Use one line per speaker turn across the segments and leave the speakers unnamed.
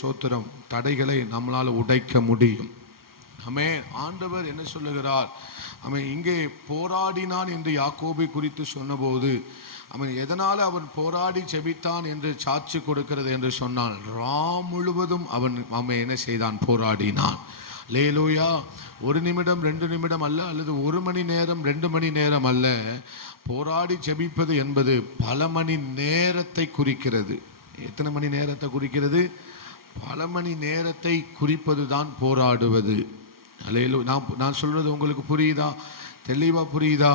சோத்திரம் தடைகளை நம்மளால் உடைக்க முடியும் அமே ஆண்டவர் என்ன சொல்லுகிறார் அவன் இங்கே போராடினான் என்று யாக்கோபை குறித்து சொன்னபோது அவன் எதனால் அவன் போராடி செபித்தான் என்று சாட்சி கொடுக்கிறது என்று சொன்னான் ராம் முழுவதும் அவன் அவன் என்ன செய்தான் போராடினான் லேலோயா ஒரு நிமிடம் ரெண்டு நிமிடம் அல்ல அல்லது ஒரு மணி நேரம் ரெண்டு மணி நேரம் அல்ல போராடி செபிப்பது என்பது பல மணி நேரத்தை குறிக்கிறது எத்தனை மணி நேரத்தை குறிக்கிறது பல மணி நேரத்தை குறிப்பது தான் போராடுவது அலையில நான் நான் சொல்றது உங்களுக்கு புரியுதா தெளிவாக புரியுதா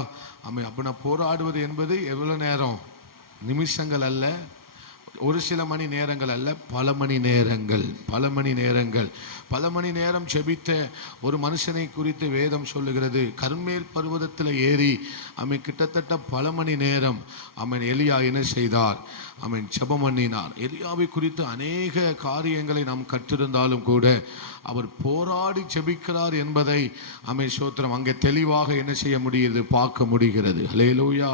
அம்மை அப்படின்னா போராடுவது என்பது எவ்வளோ நேரம் நிமிஷங்கள் அல்ல ஒரு சில மணி நேரங்கள் அல்ல பல மணி நேரங்கள் பல மணி நேரங்கள் பல மணி நேரம் செபித்த ஒரு மனுஷனை குறித்து வேதம் சொல்லுகிறது கர்மேல் பருவதத்தில் ஏறி அவன் கிட்டத்தட்ட பல மணி நேரம் அவன் எலியா என்ன செய்தார் அவன் செபம் அண்ணினார் எலியாவை குறித்து அநேக காரியங்களை நாம் கற்றிருந்தாலும் கூட அவர் போராடி செபிக்கிறார் என்பதை அமை சோத்திரம் அங்கே தெளிவாக என்ன செய்ய முடியுது பார்க்க முடிகிறது ஹலே லோயா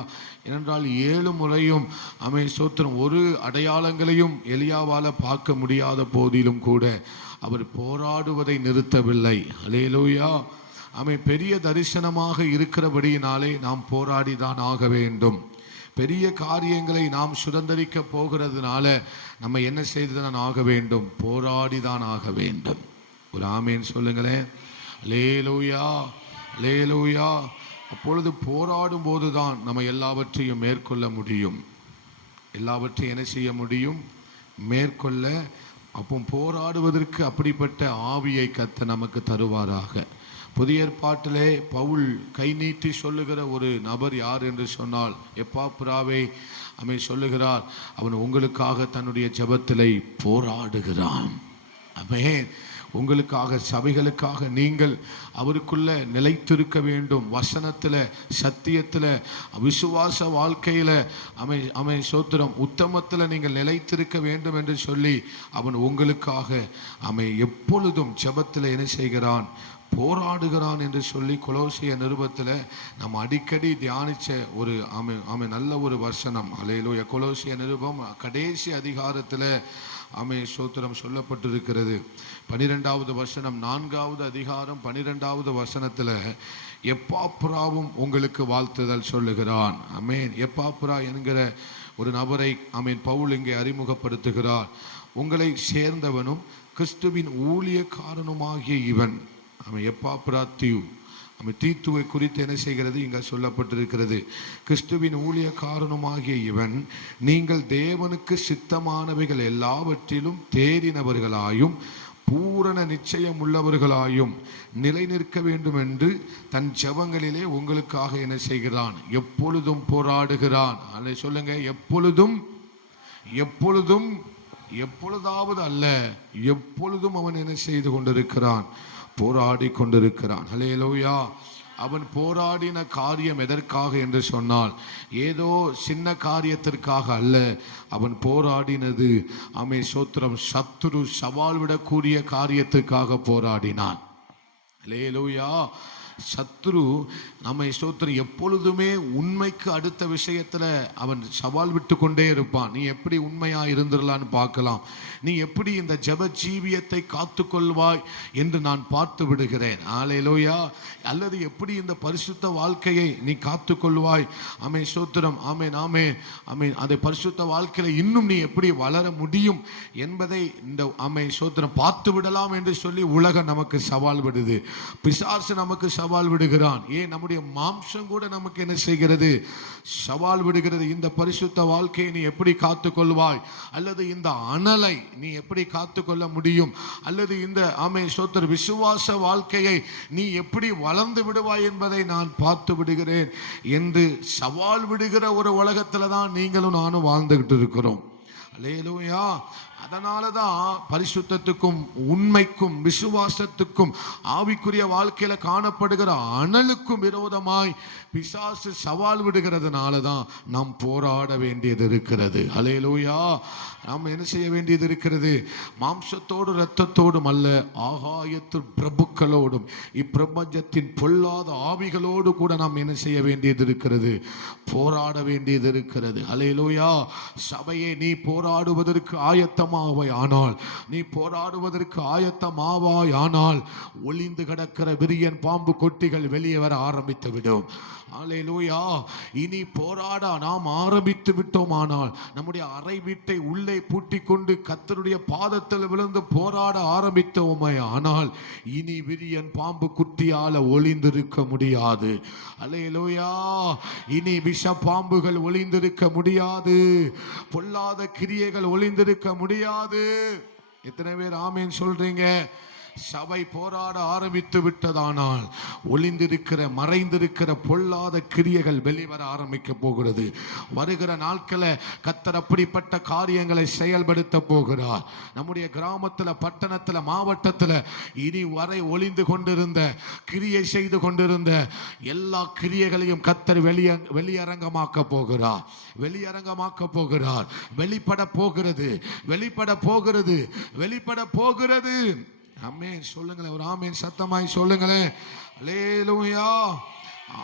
ஏனென்றால் ஏழு முறையும் அமை சோத்திரம் ஒரு அடையாளங்களையும் எளியாவால் பார்க்க முடியாத போதிலும் கூட அவர் போராடுவதை நிறுத்தவில்லை அலேலோயா அமை பெரிய தரிசனமாக இருக்கிறபடியினாலே நாம் போராடிதான் ஆக வேண்டும் பெரிய காரியங்களை நாம் சுதந்திரிக்க போகிறதுனால நம்ம என்ன செய்து தான் ஆக வேண்டும் போராடிதான் ஆக வேண்டும் ஒரு ஆமேன்னு சொல்லுங்களேன் லே லேலோயா அப்பொழுது போராடும் போதுதான் நம்ம எல்லாவற்றையும் மேற்கொள்ள முடியும் எல்லாவற்றையும் என்ன செய்ய முடியும் மேற்கொள்ள அப்போ போராடுவதற்கு அப்படிப்பட்ட ஆவியை கத்த நமக்கு தருவாராக புதிய ஏற்பாட்டிலே பவுல் கை நீட்டி சொல்லுகிற ஒரு நபர் யார் என்று சொன்னால் எப்பா புறாவே அமை சொல்லுகிறார் அவன் உங்களுக்காக தன்னுடைய ஜபத்திலே போராடுகிறான் அமே உங்களுக்காக சபைகளுக்காக நீங்கள் அவருக்குள்ள நிலைத்திருக்க வேண்டும் வசனத்தில் சத்தியத்தில் விசுவாச வாழ்க்கையில் அமை அமை சோத்திரம் உத்தமத்தில் நீங்கள் நிலைத்திருக்க வேண்டும் என்று சொல்லி அவன் உங்களுக்காக அமை எப்பொழுதும் ஜபத்தில் என்ன செய்கிறான் போராடுகிறான் என்று சொல்லி கொலோசிய நிருபத்தில் நம்ம அடிக்கடி தியானித்த ஒரு ஆமை ஆமை நல்ல ஒரு வசனம் அலையிலோய கொலோசிய நிருபம் கடைசி அதிகாரத்தில் ஆமே சோத்திரம் சொல்லப்பட்டிருக்கிறது பனிரெண்டாவது வசனம் நான்காவது அதிகாரம் பனிரெண்டாவது வசனத்தில் எப்பாப்புராவும் உங்களுக்கு வாழ்த்துதல் சொல்லுகிறான் அமேன் எப்பாப்புரா என்கிற ஒரு நபரை அமீன் பவுல் இங்கே அறிமுகப்படுத்துகிறார் உங்களை சேர்ந்தவனும் கிறிஸ்துவின் ஊழியக்காரனுமாகிய இவன் அவன் எப்பாப்புரா தீவ் தீத்துவை குறித்து என்ன செய்கிறது இங்க சொல்லப்பட்டிருக்கிறது கிறிஸ்துவின் காரணமாகிய இவன் நீங்கள் தேவனுக்கு சித்தமானவைகள் எல்லாவற்றிலும் தேறினவர்களாயும் பூரண நிச்சயம் உள்ளவர்களாயும் நிலை நிற்க வேண்டும் என்று தன் ஜபங்களிலே உங்களுக்காக என்ன செய்கிறான் எப்பொழுதும் போராடுகிறான் அதை சொல்லுங்க எப்பொழுதும் எப்பொழுதும் எப்பொழுதாவது அல்ல எப்பொழுதும் அவன் என்ன செய்து கொண்டிருக்கிறான் போராடி கொண்டிருக்கிறான் ஹலே லோயா அவன் போராடின காரியம் எதற்காக என்று சொன்னால் ஏதோ சின்ன காரியத்திற்காக அல்ல அவன் போராடினது அமை சோத்திரம் சத்துரு சவால் விடக்கூடிய காரியத்திற்காக போராடினான் லோயா சத்ரு நம்மை ஸ்தோத்திரம் எப்பொழுதுமே உண்மைக்கு அடுத்த விஷயத்தில் அவன் சவால் விட்டு கொண்டே இருப்பான் நீ எப்படி உண்மையாக இருந்துடலான்னு பார்க்கலாம் நீ எப்படி இந்த ஜப ஜீவியத்தை காத்துக்கொள்வாய் என்று நான் பார்த்து விடுகிறேன் ஆலையிலோயா அல்லது எப்படி இந்த பரிசுத்த வாழ்க்கையை நீ காத்துக்கொள்வாய் கொள்வாய் ஸ்தோத்திரம் சோத்திரம் ஆமே ஆமேன் அதை பரிசுத்த வாழ்க்கையில் இன்னும் நீ எப்படி வளர முடியும் என்பதை இந்த அமை சோத்திரம் பார்த்து விடலாம் என்று சொல்லி உலகம் நமக்கு சவால் விடுது பிசாசு நமக்கு சவால் விடுகிறான் ஏன் நம்முடைய மாம்சம் கூட நமக்கு என்ன செய்கிறது சவால் விடுகிறது இந்த பரிசுத்த வாழ்க்கையை நீ எப்படி காத்து கொள்வாய் அல்லது இந்த அனலை நீ எப்படி காத்து கொள்ள முடியும் அல்லது இந்த ஆமை சோத்தர் விசுவாச வாழ்க்கையை நீ எப்படி வளர்ந்து விடுவாய் என்பதை நான் பார்த்து விடுகிறேன் என்று சவால் விடுகிற ஒரு உலகத்தில் தான் நீங்களும் நானும் வாழ்ந்துகிட்டு இருக்கிறோம் அலேலூயா அதனால தான் பரிசுத்தத்துக்கும் உண்மைக்கும் விசுவாசத்துக்கும் ஆவிக்குரிய வாழ்க்கையில காணப்படுகிற அனலுக்கும் விரோதமாய் பிசாசு சவால் விடுகிறதுனால தான் நாம் போராட வேண்டியது இருக்கிறது அலேலூயா நாம் என்ன செய்ய வேண்டியது இருக்கிறது மாம்சத்தோடும் இரத்தத்தோடும் அல்ல ஆகாயத்து பிரபுக்களோடும் இப்பிரபஞ்சத்தின் பொல்லாத ஆவிகளோடு கூட நாம் என்ன செய்ய வேண்டியது இருக்கிறது போராட வேண்டியது இருக்கிறது அலேலூயா சபையை நீ போ போராடுவதற்கு ஆயத்தமாவாய் ஆனால் நீ போராடுவதற்கு ஆயத்தமாவாய் ஆனால் ஒளிந்து கிடக்கிற விரியன் பாம்பு கொட்டிகள் வெளியே வர ஆரம்பித்து விடும் அலையலூயா இனி போராட நாம் ஆரம்பித்து விட்டோம் ஆனால் நம்முடைய அறை வீட்டை உள்ளே பூட்டி கொண்டு கத்தருடைய பாதத்தில் விழுந்து போராட ஆரம்பித்தோமே ஆனால் இனி விரியன் பாம்பு குட்டியால் ஒளிந்திருக்க முடியாது அலையலூயா இனி விஷ பாம்புகள் ஒளிந்திருக்க முடியாது பொல்லாத கிரி கிரியைகள் ஒளிந்திருக்க முடியாது எத்தனை பேர் ஆமேன்னு சொல்றீங்க சபை போராட ஆரம்பித்து விட்டதானால் ஒளிந்திருக்கிற மறைந்திருக்கிற பொல்லாத கிரியைகள் வெளிவர ஆரம்பிக்க போகிறது வருகிற நாட்களை கத்தர் அப்படிப்பட்ட காரியங்களை செயல்படுத்த போகிறார் நம்முடைய கிராமத்தில் பட்டணத்தில் மாவட்டத்தில் இனி வரை ஒளிந்து கொண்டிருந்த கிரியை செய்து கொண்டிருந்த எல்லா கிரியைகளையும் கத்தர் வெளிய வெளியரங்கமாக்க போகிறார் வெளியரங்கமாக்க போகிறார் வெளிப்பட போகிறது வெளிப்பட போகிறது வெளிப்பட போகிறது அம்மேன் சொல்லுங்களேன் ஒரு ஆமேன் சத்தமாய் சொல்லுங்களேன்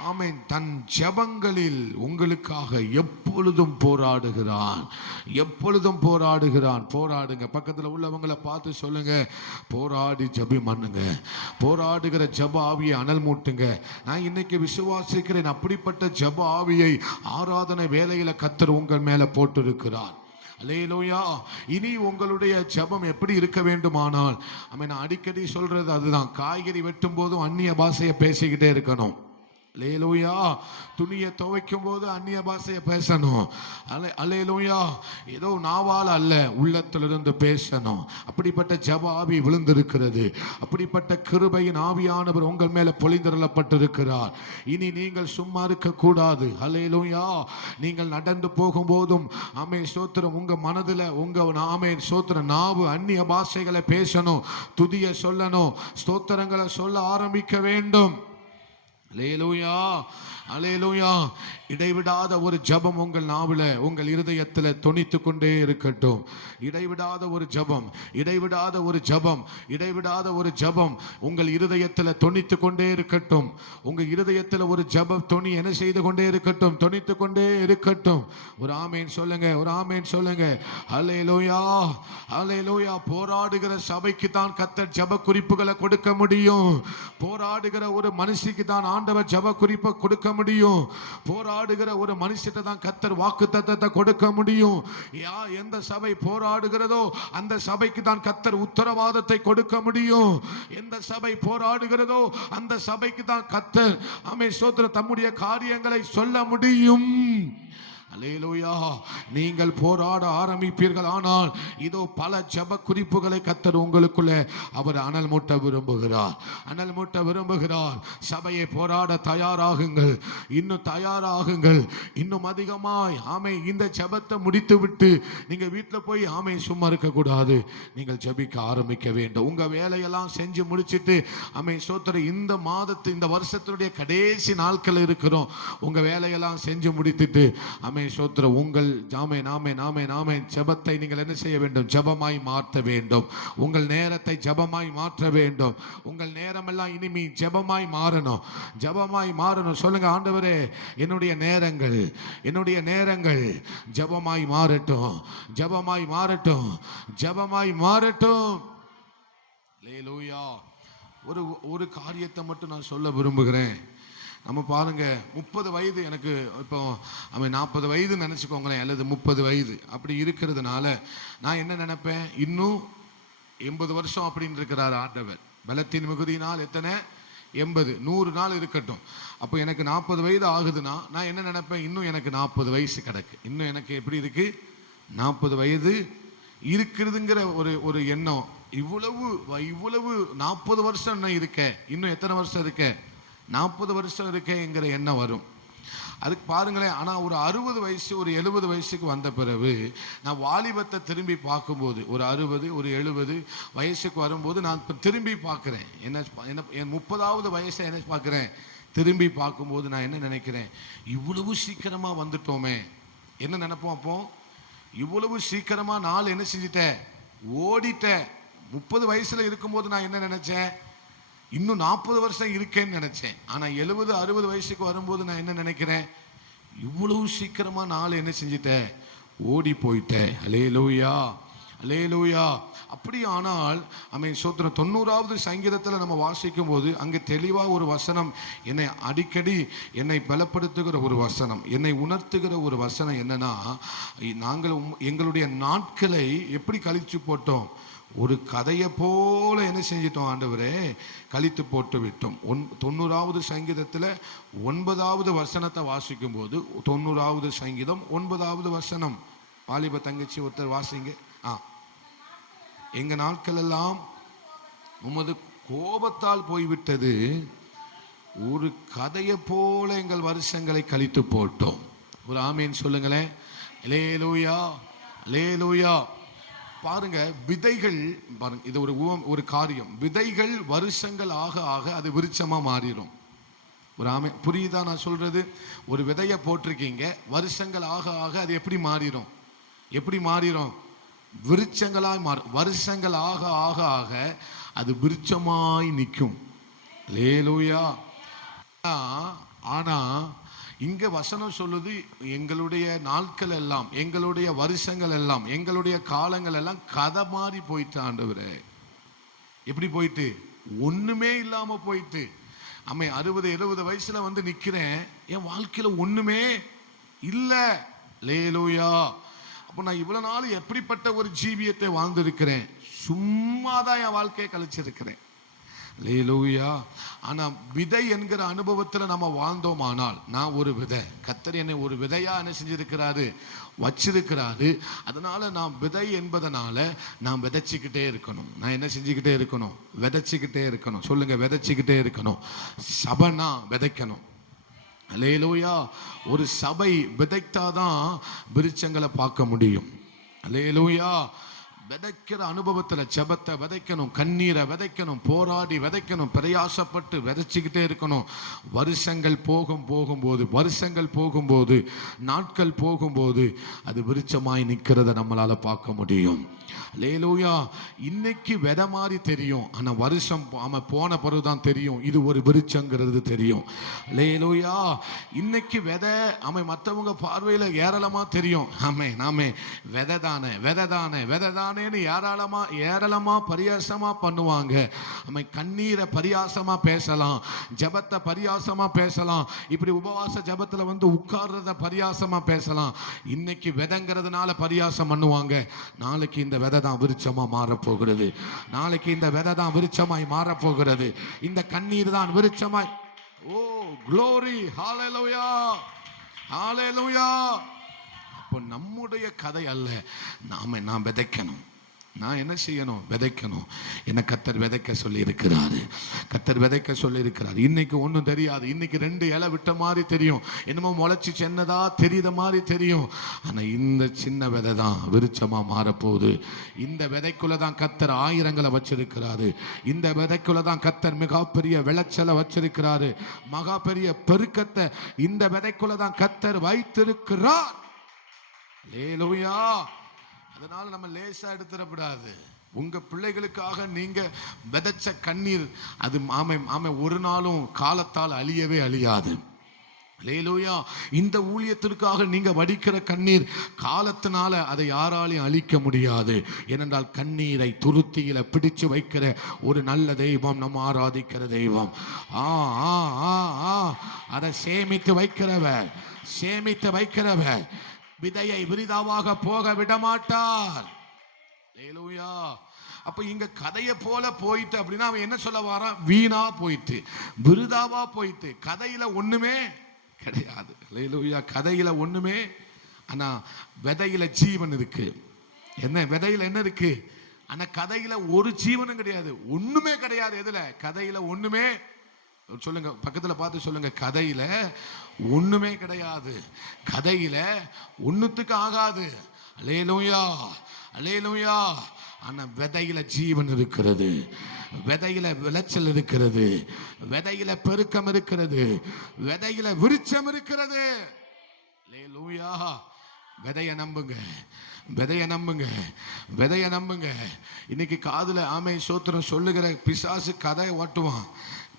ஆமேன் தன் ஜபங்களில் உங்களுக்காக எப்பொழுதும் போராடுகிறான் எப்பொழுதும் போராடுகிறான் போராடுங்க பக்கத்தில் உள்ளவங்களை பார்த்து சொல்லுங்க போராடி ஜபி மண்ணுங்க போராடுகிற ஜப ஆவியை அனல் மூட்டுங்க நான் இன்னைக்கு விசுவாசிக்கிறேன் அப்படிப்பட்ட ஜப ஆவியை ஆராதனை வேலையில் கத்தர் உங்கள் மேலே போட்டிருக்கிறான் அலையிலோயா இனி உங்களுடைய ஜபம் எப்படி இருக்க வேண்டுமானால் அடிக்கடி சொல்றது அதுதான் காய்கறி வெட்டும் போதும் அந்நிய பாஷையை பேசிக்கிட்டே இருக்கணும் அலையலூயா துணியை துவைக்கும் போது அந்நிய பாஷையை பேசணும் அலை அலையலூயா ஏதோ நாவால் அல்ல உள்ளத்திலிருந்து பேசணும் அப்படிப்பட்ட ஜப ஆவி விழுந்திருக்கிறது அப்படிப்பட்ட கிருபையின் ஆவியானவர் உங்கள் மேலே பொழிந்தருளப்பட்டிருக்கிறார் இனி நீங்கள் சும்மா இருக்கக்கூடாது அலையலூயா நீங்கள் நடந்து போகும்போதும் ஆமே சோத்திரம் உங்கள் மனதில் உங்கள் ஆமே சோத்திரம் நாவு அந்நிய பாஷைகளை பேசணும் துதியை சொல்லணும் ஸ்தோத்திரங்களை சொல்ல ஆரம்பிக்க வேண்டும் அலேலூயா அலேலூயா இடைவிடாத ஒரு ஜபம் உங்கள் நாவில உங்கள் இருதயத்தில் துணித்து கொண்டே இருக்கட்டும் இடைவிடாத ஒரு ஜபம் இடைவிடாத ஒரு ஜபம் இடைவிடாத ஒரு ஜபம் உங்கள் இருதயத்தில் துணித்து கொண்டே இருக்கட்டும் உங்கள் இருதயத்தில் ஒரு ஜபம் துணி என்ன செய்து கொண்டே இருக்கட்டும் துணித்து கொண்டே இருக்கட்டும் ஒரு ஆமேன் சொல்லுங்க ஒரு ஆமேன் சொல்லுங்க அலேலூயா அலேலூயா போராடுகிற சபைக்கு தான் கத்த ஜப குறிப்புகளை கொடுக்க முடியும் போராடுகிற ஒரு மனுஷிக்கு தான் ஆண்டவர் ஜப குறிப்பை கொடுக்க முடியும் போராடுகிற ஒரு மனுஷத்தை தான் கத்தர் வாக்கு தத்தத்தை கொடுக்க முடியும் யா எந்த சபை போராடுகிறதோ அந்த சபைக்கு தான் கத்தர் உத்தரவாதத்தை கொடுக்க முடியும் எந்த சபை போராடுகிறதோ அந்த சபைக்கு தான் கத்தர் அமே சோத்திர தம்முடைய காரியங்களை சொல்ல முடியும் அலேலூயா நீங்கள் போராட ஆரம்பிப்பீர்கள் ஆனால் இதோ பல ஜப குறிப்புகளை கத்தர் உங்களுக்குள்ளே அவர் அனல் மூட்ட விரும்புகிறார் அனல் மூட்ட விரும்புகிறார் சபையை போராட தயாராகுங்கள் இன்னும் தயாராகுங்கள் இன்னும் அதிகமாய் ஆமை இந்த ஜபத்தை முடித்து விட்டு நீங்கள் வீட்டில் போய் ஆமை சும்மா இருக்கக்கூடாது நீங்கள் ஜபிக்க ஆரம்பிக்க வேண்டும் உங்கள் வேலையெல்லாம் செஞ்சு முடிச்சுட்டு ஆமை சோத்திர இந்த மாதத்து இந்த வருஷத்தினுடைய கடைசி நாட்கள் இருக்கிறோம் உங்கள் வேலையெல்லாம் செஞ்சு முடித்துட்டு ஆமை நாமே சோத்ர உங்கள் ஜாமே நாமே நாமே நாமே ஜபத்தை நீங்கள் என்ன செய்ய வேண்டும் ஜபமாய் மாற்ற வேண்டும் உங்கள் நேரத்தை ஜபமாய் மாற்ற வேண்டும் உங்கள் நேரமெல்லாம் இனிமே ஜபமாய் மாறணும் ஜபமாய் மாறணும் சொல்லுங்க ஆண்டவரே என்னுடைய நேரங்கள் என்னுடைய நேரங்கள் ஜபமாய் மாறட்டும் ஜபமாய் மாறட்டும் ஜபமாய் மாறட்டும் லேலூயா ஒரு ஒரு காரியத்தை மட்டும் நான் சொல்ல விரும்புகிறேன் நம்ம பாருங்க முப்பது வயது எனக்கு இப்போ அவன் நாற்பது வயது நினச்சிக்கோங்களேன் அல்லது முப்பது வயது அப்படி இருக்கிறதுனால நான் என்ன நினைப்பேன் இன்னும் எண்பது வருஷம் அப்படின்னு இருக்கிறார் ஆண்டவர் பலத்தின் மிகுதியினால் எத்தனை எண்பது நூறு நாள் இருக்கட்டும் அப்போ எனக்கு நாற்பது வயது ஆகுதுன்னா நான் என்ன நினைப்பேன் இன்னும் எனக்கு நாற்பது வயசு கிடக்கு இன்னும் எனக்கு எப்படி இருக்கு நாற்பது வயது இருக்கிறதுங்கிற ஒரு ஒரு எண்ணம் இவ்வளவு இவ்வளவு நாற்பது வருஷம் என்ன இருக்க இன்னும் எத்தனை வருஷம் இருக்கேன் நாற்பது வருஷம் இருக்கேங்கிற எண்ணம் வரும் அதுக்கு பாருங்களேன் ஆனால் ஒரு அறுபது வயசு ஒரு எழுபது வயசுக்கு வந்த பிறகு நான் வாலிபத்தை திரும்பி பார்க்கும்போது ஒரு அறுபது ஒரு எழுபது வயசுக்கு வரும்போது நான் இப்போ திரும்பி பார்க்குறேன் என்ன என்ன என் முப்பதாவது வயசை என்ன பார்க்குறேன் திரும்பி பார்க்கும்போது நான் என்ன நினைக்கிறேன் இவ்வளவு சீக்கிரமாக வந்துட்டோமே என்ன நினைப்போம் அப்போ இவ்வளவு சீக்கிரமாக நாள் என்ன செஞ்சிட்டேன் ஓடிட்டேன் முப்பது வயசில் இருக்கும்போது நான் என்ன நினச்சேன் இன்னும் நாற்பது வருஷம் இருக்கேன்னு நினைச்சேன் ஆனா எழுபது அறுபது வயசுக்கு வரும்போது நான் என்ன நினைக்கிறேன் இவ்வளவு சீக்கிரமா நாள் என்ன செஞ்சிட்டேன் ஓடி போயிட்டேன் அலே லூயா அலே லூயா அப்படி ஆனால் அமை சோத்திரம் தொண்ணூறாவது சங்கீதத்தில் நம்ம வாசிக்கும் போது அங்கே தெளிவாக ஒரு வசனம் என்னை அடிக்கடி என்னை பலப்படுத்துகிற ஒரு வசனம் என்னை உணர்த்துகிற ஒரு வசனம் என்னன்னா நாங்கள் எங்களுடைய நாட்களை எப்படி கழிச்சு போட்டோம் ஒரு கதையை போல என்ன செஞ்சிட்டோம் ஆண்டவரே கழித்து போட்டு விட்டோம் ஒன் தொண்ணூறாவது சங்கீதத்தில் ஒன்பதாவது வசனத்தை வாசிக்கும் போது தொண்ணூறாவது சங்கீதம் ஒன்பதாவது வசனம் வாலிப தங்கச்சி ஒருத்தர் வாசிங்க ஆ எங்கள் நாட்கள் எல்லாம் உமது கோபத்தால் போய்விட்டது ஒரு கதையை போல எங்கள் வருஷங்களை கழித்து போட்டோம் ஒரு ஆமீன் சொல்லுங்களேன் லே லூயா லே லூயா பாருங்க விதைகள் பாருங்க இது ஒரு ஒரு காரியம் விதைகள் வருஷங்கள் ஆக ஆக அது விருட்சமா மாறிடும் ஒரு ஆமை புரியுதா நான் சொல்றது ஒரு விதையை போட்டிருக்கீங்க வருஷங்கள் ஆக ஆக அது எப்படி மாறிடும் எப்படி மாறிடும் விருட்சங்களாய் மாறும் வருஷங்கள் ஆக ஆக ஆக அது விருட்சமாய் நிற்கும் லேலூயா ஆனா இங்க வசனம் சொல்லுது எங்களுடைய நாட்கள் எல்லாம் எங்களுடைய வருஷங்கள் எல்லாம் எங்களுடைய காலங்கள் எல்லாம் கதை மாறி போயிட்டு ஆண்டவரே எப்படி போயிட்டு ஒண்ணுமே இல்லாம போயிட்டு அம்மை அறுபது எழுபது வயசுல வந்து நிக்கிறேன் என் வாழ்க்கையில ஒண்ணுமே இல்லை லேலோயா அப்போ நான் இவ்வளவு நாள் எப்படிப்பட்ட ஒரு ஜீவியத்தை வாழ்ந்திருக்கிறேன் சும்மா தான் என் வாழ்க்கையை கழிச்சிருக்கிறேன் லேலூயா ஆனால் விதை என்கிற அனுபவத்தில் நம்ம வாழ்ந்தோம் ஆனால் நான் ஒரு விதை கத்தர் என்னை ஒரு விதையாக என்ன செஞ்சிருக்கிறாரு வச்சிருக்கிறாரு அதனால நான் விதை என்பதனால நான் விதைச்சிக்கிட்டே இருக்கணும் நான் என்ன செஞ்சுக்கிட்டே இருக்கணும் விதைச்சிக்கிட்டே இருக்கணும் சொல்லுங்க விதைச்சிக்கிட்டே இருக்கணும் சபனா விதைக்கணும் லேலூயா ஒரு சபை விதைத்தாதான் விருச்சங்களை பார்க்க முடியும் லேலூயா விதைக்கிற அனுபவத்தில் செபத்தை விதைக்கணும் கண்ணீரை விதைக்கணும் போராடி விதைக்கணும் பிரயாசப்பட்டு விதைச்சுக்கிட்டே இருக்கணும் வருஷங்கள் போகும் போகும்போது வருஷங்கள் போகும்போது நாட்கள் போகும்போது அது விருச்சமாய் நிற்கிறத நம்மளால் பார்க்க முடியும் லேலோயா இன்னைக்கு விதை மாதிரி தெரியும் ஆனால் வருஷம் அவன் போன பிறகு தான் தெரியும் இது ஒரு விருச்சங்கிறது தெரியும் லேலோயா இன்னைக்கு விதை அவன் மற்றவங்க பார்வையில் ஏராளமாக தெரியும் ஆமே நாமே விதை தானே விதை தானே விதை தானே நானேன்னு ஏராளமா ஏராளமா பரியாசமா பண்ணுவாங்க நம்ம கண்ணீரை பரியாசமா பேசலாம் ஜபத்தை பரியாசமா பேசலாம் இப்படி உபவாச ஜபத்துல வந்து உட்கார்றத பரியாசமா பேசலாம் இன்னைக்கு விதங்கிறதுனால பரியாசம் பண்ணுவாங்க நாளைக்கு இந்த விதை தான் விருச்சமா மாறப்போகிறது நாளைக்கு இந்த விதை தான் விருச்சமாய் மாறப்போகிறது இந்த கண்ணீர் தான் விருச்சமாய் ஓ க்ளோரி ஹாலேலோயா ஹாலேலோயா இப்போ நம்முடைய கதை அல்ல நாம நான் விதைக்கணும் நான் என்ன செய்யணும் விதைக்கணும் என்ன கத்தர் விதைக்க சொல்லி இருக்கிறாரு கத்தர் விதைக்க சொல்லி இருக்கிறாரு இன்னைக்கு ஒன்றும் தெரியாது இன்னைக்கு ரெண்டு இலை விட்ட மாதிரி தெரியும் என்னமோ முளைச்சி சென்னதா தெரியுத மாதிரி தெரியும் ஆனால் இந்த சின்ன விதை தான் விருச்சமாக மாறப்போகுது இந்த விதைக்குள்ள தான் கத்தர் ஆயிரங்களை வச்சிருக்கிறாரு இந்த விதைக்குள்ள தான் கத்தர் மிகப்பெரிய விளைச்சலை வச்சிருக்கிறாரு மகா பெரிய பெருக்கத்தை இந்த விதைக்குள்ள தான் கத்தர் வைத்திருக்கிறார் அதனால நம்ம லேசா எடுத்துடக்கூடாது உங்க பிள்ளைகளுக்காக நீங்க விதைச்ச கண்ணீர் அது மாமை மாமை ஒரு நாளும் காலத்தால் அழியவே அழியாது லேலோயா இந்த ஊழியத்திற்காக நீங்க வடிக்கிற கண்ணீர் காலத்தினால அதை யாராலையும் அழிக்க முடியாது ஏனென்றால் கண்ணீரை துருத்தியில பிடிச்சு வைக்கிற ஒரு நல்ல தெய்வம் நம்ம ஆராதிக்கிற தெய்வம் ஆ ஆ ஆ அதை சேமித்து வைக்கிறவ சேமித்து வைக்கிறவ விதையை விரிதாவாக போக விடமாட்டார் லேலூயா அப்ப இங்க கதையை போல போயிட்டு அப்படின்னா அவன் என்ன சொல்ல வாரான் வீணா போயிட்டு விருதாவா போயிட்டு கதையில ஒண்ணுமே கிடையாது லேலூயா கதையில ஒண்ணுமே ஆனா விதையில ஜீவன் இருக்கு என்ன விதையில என்ன இருக்கு ஆனா கதையில ஒரு ஜீவனும் கிடையாது ஒண்ணுமே கிடையாது எதுல கதையில ஒண்ணுமே சொல்லுங்க பக்கத்துல பார்த்து சொல்லுங்க கதையில ஒண்ணுமே கிடையாது கதையில ஒண்ணுத்துக்கு ஆகாது அலேலுயா அலேலுயா ஆனா விதையில ஜீவன் இருக்கிறது விதையில விளைச்சல் இருக்கிறது விதையில பெருக்கம் இருக்கிறது விதையில விருச்சம் இருக்கிறது அலேலுயா விதைய நம்புங்க விதைய நம்புங்க விதைய நம்புங்க இன்னைக்கு காதுல ஆமை சோத்திரம் சொல்லுகிற பிசாசு கதையை ஓட்டுவான்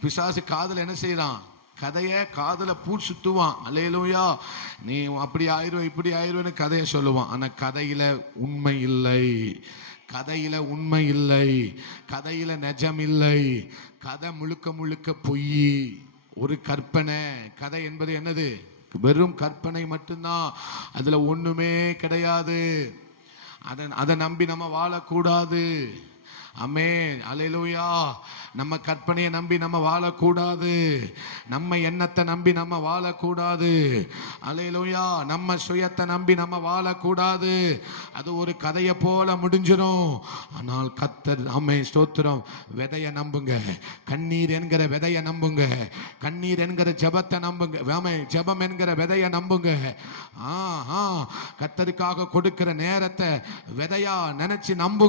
பிசாசு காதில் என்ன செய்யறான் கதையை காதில் பூ சுத்துவான் அலையலூயா நீ அப்படி ஆயிரும் இப்படி ஆயிரும்னு கதையை சொல்லுவான் ஆனால் கதையில் உண்மை இல்லை கதையில் உண்மை இல்லை கதையில் நெஜம் இல்லை கதை முழுக்க முழுக்க பொய் ஒரு கற்பனை கதை என்பது என்னது வெறும் கற்பனை மட்டும்தான் அதில் ஒன்றுமே கிடையாது அதை அதை நம்பி நம்ம வாழக்கூடாது அமே அலையிலூயா நம்ம கற்பனையை நம்பி நம்ம வாழக்கூடாது நம்ம எண்ணத்தை நம்பி நம்ம வாழக்கூடாது அலையிலூயா நம்ம சுயத்தை நம்பி நம்ம வாழக்கூடாது அது ஒரு கதையை போல முடிஞ்சிடும் ஆனால் கத்தர் அம்மை ஸ்தோத்திரம் விதையை நம்புங்க கண்ணீர் என்கிற விதையை நம்புங்க கண்ணீர் என்கிற ஜபத்தை நம்புங்க ஆமை ஜபம் என்கிற விதையை நம்புங்க ஆ ஆ கத்தருக்காக கொடுக்கிற நேரத்தை விதையா நினைச்சு நம்புங்க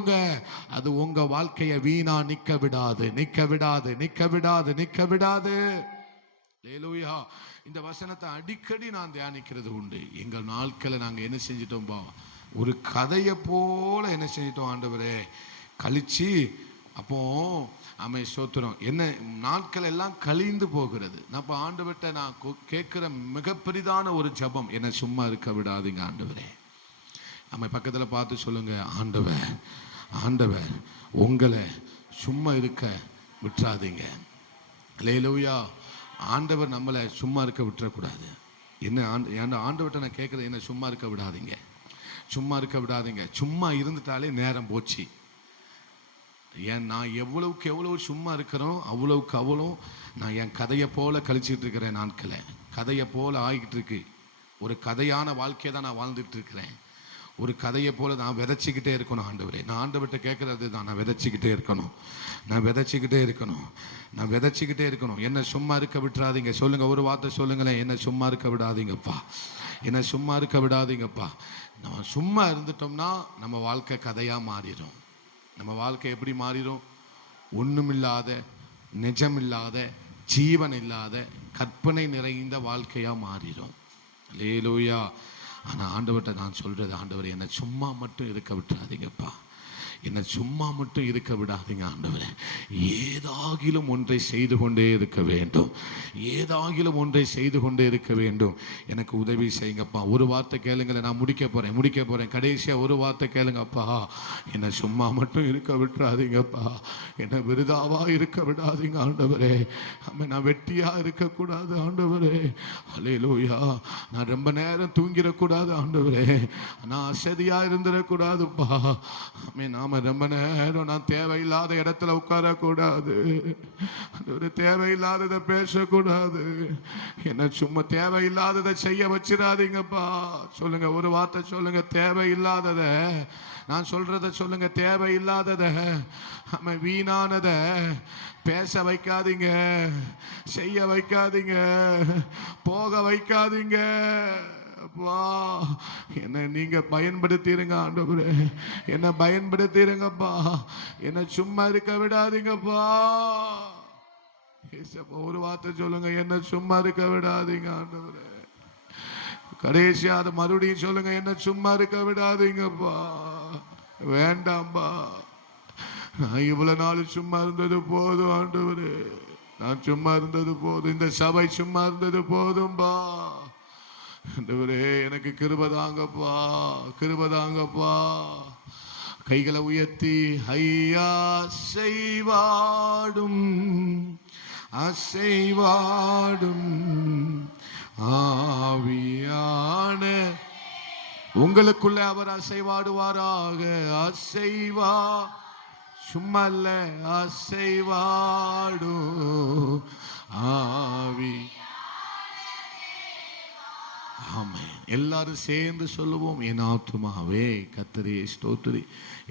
அது உங்க வாழ்க்கையை வீணா நிக்க விடாது நிக்க விடாது நிக்க விடாது நிக்க விடாது லேலூயா இந்த வசனத்தை அடிக்கடி நான் தியானிக்கிறது உண்டு எங்கள் நாட்களை நாங்கள் என்ன செஞ்சிட்டோம்பா ஒரு கதையை போல என்ன செஞ்சிட்டோம் ஆண்டவரே கழிச்சு அப்போ அமை சோத்துறோம் என்ன நாட்கள் எல்லாம் கழிந்து போகிறது நம்ம ஆண்டவர்கிட்ட நான் கேட்குற மிகப்பெரிதான ஒரு ஜபம் என்னை சும்மா இருக்க விடாதீங்க ஆண்டவரே நம்ம பக்கத்தில் பார்த்து சொல்லுங்க ஆண்டவர் ஆண்டவர் உங்களை சும்மா இருக்க விட்டுறாதீங்க லேலூயா ஆண்டவர் நம்மளை சும்மா இருக்க விட்டுறக்கூடாது என்ன ஆண்டு ஏன்னா ஆண்டவர்கிட்ட நான் கேட்குறது என்ன சும்மா இருக்க விடாதீங்க சும்மா இருக்க விடாதீங்க சும்மா இருந்துட்டாலே நேரம் போச்சு ஏன் நான் எவ்வளவுக்கு எவ்வளோ சும்மா இருக்கிறோம் அவ்வளவுக்கு அவ்வளோ நான் என் கதையை போல் கழிச்சிக்கிட்டு இருக்கிறேன் நாட்களை கதையை போல் ஆகிட்டு இருக்கு ஒரு கதையான வாழ்க்கையை தான் நான் வாழ்ந்துட்டு இருக்கிறேன் ஒரு கதையை போல நான் விதைச்சிக்கிட்டே இருக்கணும் ஆண்டவரே நான் ஆண்டவர்கிட்ட கேட்கறது தான் நான் விதைச்சிக்கிட்டே இருக்கணும் நான் விதைச்சிக்கிட்டே இருக்கணும் நான் விதைச்சிக்கிட்டே இருக்கணும் என்ன சும்மா இருக்க விட்டுறாதீங்க சொல்லுங்க ஒரு வார்த்தை சொல்லுங்களேன் என்ன சும்மா இருக்க விடாதீங்கப்பா என்ன சும்மா இருக்க விடாதீங்கப்பா நம்ம சும்மா இருந்துட்டோம்னா நம்ம வாழ்க்கை கதையாக மாறிடும் நம்ம வாழ்க்கை எப்படி மாறிடும் ஒன்றுமில்லாத நிஜமில்லாத ஜீவன் இல்லாத கற்பனை நிறைந்த வாழ்க்கையாக மாறிடும் லேலோயா ஆனால் ஆண்டவர்கிட்ட நான் சொல்கிறது ஆண்டவர் என்னை சும்மா மட்டும் இருக்க விட்டுறாதீங்கப்பா என்னை சும்மா மட்டும் இருக்க விடாதீங்க ஆண்டவரே ஏதாகிலும் ஒன்றை செய்து கொண்டே இருக்க வேண்டும் ஏதாகிலும் ஒன்றை செய்து கொண்டே இருக்க வேண்டும் எனக்கு உதவி செய்யுங்கப்பா ஒரு வார்த்தை கேளுங்களேன் நான் முடிக்க போகிறேன் முடிக்க போகிறேன் கடைசியாக ஒரு வார்த்தை கேளுங்கப்பா என்னை சும்மா மட்டும் இருக்க விட்டுறாதீங்கப்பா என்னை விருதாவாக இருக்க விடாதீங்க ஆண்டவரே நான் வெட்டியாக இருக்கக்கூடாது ஆண்டவரே லோயா நான் ரொம்ப நேரம் தூங்கிடக்கூடாது ஆண்டவரே நான் அசதியாக இருந்துடக்கூடாதுப்பா ஆமே நம்ம ரொம்ப நேரம் நான் தேவையில்லாத இடத்துல உட்காரக்கூடாது ஒரு தேவையில்லாததை பேசக்கூடாது என்ன சும்மா தேவையில்லாததை செய்ய வச்சிடாதீங்கப்பா சொல்லுங்க ஒரு வார்த்தை சொல்லுங்க தேவையில்லாதத நான் சொல்றத சொல்லுங்க தேவையில்லாதத நம்ம வீணானத பேச வைக்காதீங்க செய்ய வைக்காதீங்க போக வைக்காதீங்க அப்பா என்ன நீங்க பயன்படுத்திடுங்க ஆண்டவரே என்ன பயன்படுத்திடுங்கப்பா என்ன சும்மா இருக்க விடாதீங்கப்பா ஒரு வார்த்தை சொல்லுங்க என்ன சும்மா இருக்க விடாதீங்க ஆண்டவரே கடைசியா அதை மறுபடியும் சொல்லுங்க என்ன சும்மா இருக்க விடாதீங்கப்பா வேண்டாம்பா நான் இவ்வளவு நாள் சும்மா இருந்தது போதும் ஆண்டவரு நான் சும்மா இருந்தது போதும் இந்த சபை சும்மா இருந்தது போதும்பா எனக்கு கிருபதாங்கப்பா கிருபதாங்கப்பா கைகளை உயர்த்தி ஐயா செய்வாடும் அசைவாடும் ஆவியான உங்களுக்குள்ள அவர் அசைவாடுவாராக அசைவா சும்மா இல்ல அசைவாடும் எல்லாரும் சேர்ந்து சொல்லுவோம் என் ஆத்துமாவே கத்தரியை ஸ்தோத்திரி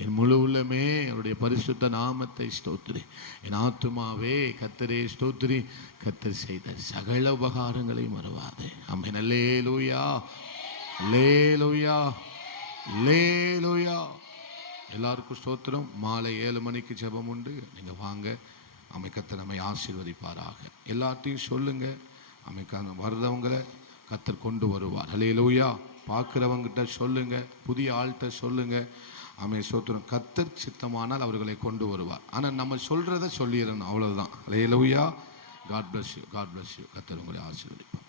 என் முழு உள்ளமே அவருடைய பரிசுத்த நாமத்தை ஸ்தோத்திரி என் ஆத்துமாவே கத்தரே ஸ்தோத்திரி கத்தர் செய்த சகல உபகாரங்களை மறவாது அம்மன் லே லூயா லே லூயா லே லூயா எல்லாருக்கும் ஸ்தோத்திரம் மாலை ஏழு மணிக்கு ஜெபம் உண்டு நீங்கள் வாங்க அமைக்கத்தை நம்மை ஆசீர்வதிப்பாராக எல்லாத்தையும் சொல்லுங்கள் அமைக்க வர்றவங்களை கத்தர் கொண்டு வருவார் ஹலே லோயா பார்க்குறவங்கிட்ட சொல்லுங்க புதிய ஆள்கிட்ட சொல்லுங்க அவன் சோத்துரும் கத்தர் சித்தமானால் அவர்களை கொண்டு வருவார் ஆனால் நம்ம சொல்கிறத சொல்லிடணும் அவ்வளவுதான் hallelujah God bless you God bless you கத்தர் உங்களை ஆசீர்வதிப்பார்